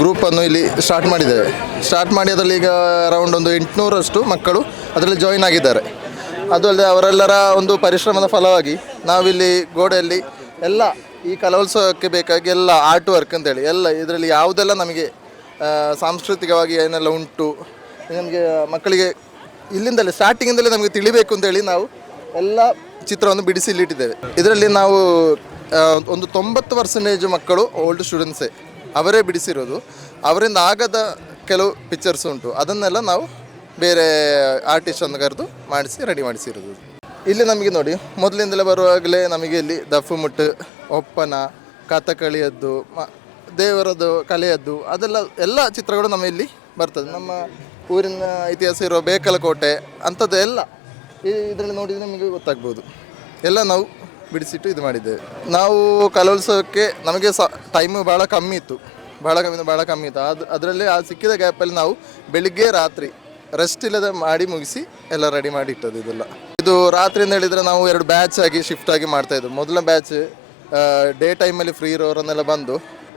ಗ್ರೂಪನ್ನು ಇಲ್ಲಿ ಸ್ಟಾರ್ಟ್ ಮಾಡಿ ಅದರಲ್ಲಿ ಈಗ ಅರೌಂಡ್ ಒಂದು 800ರಷ್ಟು ಮಕ್ಕಳು ಅದರಲ್ಲಿ ಜಾಯಿನ್ ಆಗಿದ್ದಾರೆ. ಅದು ಅಲ್ಲದೆ ಅವರೆಲ್ಲರ ಒಂದು ಪರಿಶ್ರಮದ ಫಲವಾಗಿ ನಾವಿಲ್ಲಿ ಗೋಡೆಯಲ್ಲಿ ಎಲ್ಲ ಈ ಕಲೋತ್ಸವಕ್ಕೆ ಬೇಕಾಗಿ ಎಲ್ಲ ಆರ್ಟ್ ವರ್ಕ್ ಅಂತೇಳಿ ಎಲ್ಲ ಇದರಲ್ಲಿ ಯಾವುದೆಲ್ಲ ನಮಗೆ ಸಾಂಸ್ಕೃತಿಕವಾಗಿ ಏನೆಲ್ಲ ಉಂಟು ನಮಗೆ ಮಕ್ಕಳಿಗೆ ಇಲ್ಲಿಂದಲೇ ಸ್ಟಾರ್ಟಿಂಗಿಂದಲೇ ನಮಗೆ ತಿಳಿಬೇಕು ಅಂತೇಳಿ ನಾವು ಎಲ್ಲ ಚಿತ್ರವನ್ನು ಬಿಡಿಸಿ ಇಲ್ಲಿಟ್ಟಿದ್ದೇವೆ. ಇದರಲ್ಲಿ ನಾವು ಒಂದು 90% ಮಕ್ಕಳು ಓಲ್ಡ್ ಸ್ಟೂಡೆಂಟ್ಸೇ ಅವರೇ ಬಿಡಿಸಿರೋದು. ಅವರಿಂದ ಆಗದ ಕೆಲವು ಪಿಕ್ಚರ್ಸ್ ಉಂಟು, ಅದನ್ನೆಲ್ಲ ನಾವು ಬೇರೆ ಆರ್ಟಿಸ್ಟನ್ನು ಕರೆದು ರೆಡಿ ಮಾಡಿಸಿರೋದು. ಇಲ್ಲಿ ನಮಗೆ ನೋಡಿ ಮೊದಲಿಂದಲೇ ಬರುವಾಗಲೇ ನಮಗೆ ಇಲ್ಲಿ ದಫು ಮುಟ್ಟು, ಒಪ್ಪನ, ಕಥಕಳಿಯದ್ದು, ದೇವರದ್ದು ಕಲೆಯದ್ದು ಅದೆಲ್ಲ ಎಲ್ಲ ಚಿತ್ರಗಳು ನಮ್ಮ ಇಲ್ಲಿ ಬರ್ತದೆ. ನಮ್ಮ ಊರಿನ ಇತಿಹಾಸ ಇರೋ ಬೇಕಲಕೋಟೆ ಅಂಥದ್ದು ಎಲ್ಲ ಇದರಲ್ಲಿ ನೋಡಿದರೆ ನಮಗೆ ಗೊತ್ತಾಗ್ಬೋದು. ಎಲ್ಲ ನಾವು ಬಿಡಿಸಿಟ್ಟು ಇದು ಮಾಡಿದ್ದೇವೆ. ನಾವು ಕಲೋತ್ಸವಕ್ಕೆ ನಮಗೆ ಟೈಮು ಭಾಳ ಕಮ್ಮಿ ಇತ್ತು. ಅದರಲ್ಲಿ ಆ ಸಿಕ್ಕಿದ ಗ್ಯಾಪಲ್ಲಿ ನಾವು ಬೆಳಿಗ್ಗೆ ರಾತ್ರಿ ರೆಸ್ಟ್ ಇಲ್ಲದೆ ಮಾಡಿ ಮುಗಿಸಿ ಎಲ್ಲ ರೆಡಿ ಮಾಡಿ ಇಟ್ಟದ್ದು. ಇದು ರಾತ್ರಿಯಿಂದ ಹೇಳಿದರೆ ನಾವು 2 ಬ್ಯಾಚ್ ಆಗಿ ಶಿಫ್ಟ್ ಆಗಿ ಮಾಡ್ತಾಯಿದ್ವಿ. ಮೊದಲ ಬ್ಯಾಚ್ ಡೇ ಟೈಮಲ್ಲಿ ಫ್ರೀ ಇರೋರನ್ನೆಲ್ಲ ಬಂದು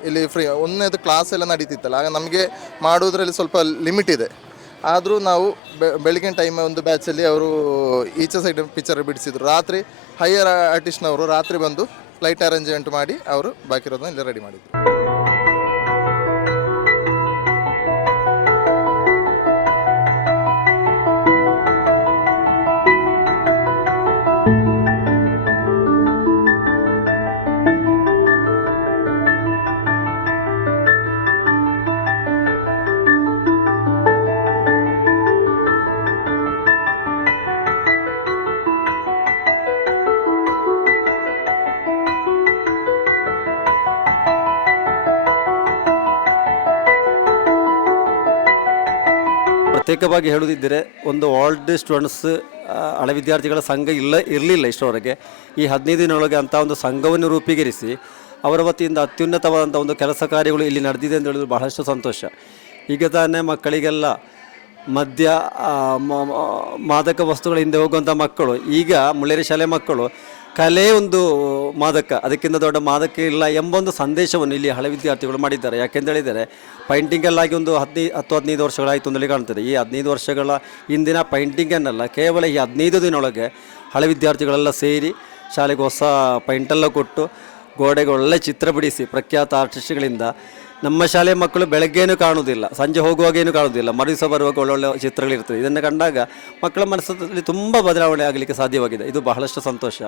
ಇಲ್ಲಿ ಒಂದನೇದು ಕ್ಲಾಸ್ ಎಲ್ಲ ನಡೀತಿತ್ತಲ್ಲ, ಆಗ ನಮಗೆ ಮಾಡೋದ್ರಲ್ಲಿ ಸ್ವಲ್ಪ ಲಿಮಿಟ್ ಇದೆ. ಆದರೂ ನಾವು ಬೆಳಗಿನ ಟೈಮ್ ಒಂದು ಬ್ಯಾಚಲ್ಲಿ ಅವರು ಈಚೆ ಸೈಡ್ ಪಿಕ್ಚರ್ ಬಿಡಿಸಿದ್ರು. ರಾತ್ರಿ ಹೈಯರ್ ಆರ್ಟಿಸ್ಟ್ನವರು ರಾತ್ರಿ ಬಂದು ಫ್ಲೈಟ್ ಅರೇಂಜ್ಮೆಂಟ್ ಮಾಡಿ ಅವರು ಬಾಕಿ ಇರೋದನ್ನ ಎಲ್ಲ ರೆಡಿ ಮಾಡಿದ್ರು. ಪ್ರತ್ಯೇಕವಾಗಿ ಹೇಳುವುದಿದ್ದರೆ ಒಂದು ಓಲ್ಡ್ ಸ್ಟೂಡೆಂಟ್ಸ್ ಹಳೆ ವಿದ್ಯಾರ್ಥಿಗಳ ಸಂಘ ಇರಲಿಲ್ಲ ಇಷ್ಟರವರೆಗೆ. ಈ 15 ದಿನದೊಳಗೆ ಅಂಥ ಒಂದು ಸಂಘವನ್ನು ರೂಪೀಕರಿಸಿ ಅವರ ವತಿಯಿಂದ ಅತ್ಯುನ್ನತವಾದಂಥ ಒಂದು ಕೆಲಸ ಕಾರ್ಯಗಳು ಇಲ್ಲಿ ನಡೆದಿದೆ ಅಂತ ಹೇಳಿದ್ರು ಬಹಳಷ್ಟು ಸಂತೋಷ. ಈಗ ತಾನೇ ಮಕ್ಕಳಿಗೆಲ್ಲ ಮಾದಕ ವಸ್ತುಗಳ ಹಿಂದೆ ಹೋಗುವಂಥ ಮಕ್ಕಳು, ಈಗ ಮುಳ್ಳೇರಿ ಶಾಲೆ ಮಕ್ಕಳು ಕಲೆ ಒಂದು ಮಾದಕ, ಅದಕ್ಕಿಂತ ದೊಡ್ಡ ಮಾದಕ ಇಲ್ಲ ಎಂಬ ಒಂದು ಸಂದೇಶವನ್ನು ಇಲ್ಲಿ ಹಳೆ ವಿದ್ಯಾರ್ಥಿಗಳು ಮಾಡಿದ್ದಾರೆ. ಯಾಕೆಂದೇಳಿದರೆ ಪೈಂಟಿಂಗಲ್ಲಾಗಿ ಒಂದು 10-15 ವರ್ಷಗಳಾಯಿತು ಅಂತೇಳಿ ಕಾಣ್ತದೆ. ಈ 15 ವರ್ಷಗಳ ಹಿಂದಿನ ಪೈಂಟಿಂಗನ್ನೆಲ್ಲ ಕೇವಲ ಈ 15 ದಿನೊಳಗೆ ಹಳೆ ವಿದ್ಯಾರ್ಥಿಗಳೆಲ್ಲ ಸೇರಿ ಶಾಲೆಗೆ ಹೊಸ ಪೈಂಟೆಲ್ಲ ಕೊಟ್ಟು ಗೋಡೆಗೆ ಒಳ್ಳೆ ಚಿತ್ರ ಬಿಡಿಸಿ ಪ್ರಖ್ಯಾತ ಆರ್ಟಿಸ್ಟ್ಗಳಿಂದ ನಮ್ಮ ಶಾಲೆ ಮಕ್ಕಳು ಬೆಳಗ್ಗೇನೂ ಕಾಣುವುದಿಲ್ಲ, ಸಂಜೆ ಹೋಗುವಾಗೇನು ಕಾಣುವುದಿಲ್ಲ, ಮರುದಿವಸ ಬರುವಾಗ ಒಳ್ಳೊಳ್ಳೆ ಚಿತ್ರಗಳಿರ್ತದೆ. ಇದನ್ನು ಕಂಡಾಗ ಮಕ್ಕಳ ಮನಸ್ಸಲ್ಲಿ ತುಂಬ ಬದಲಾವಣೆ ಆಗಲಿಕ್ಕೆ ಸಾಧ್ಯವಾಗಿದೆ. ಇದು ಬಹಳಷ್ಟು ಸಂತೋಷ.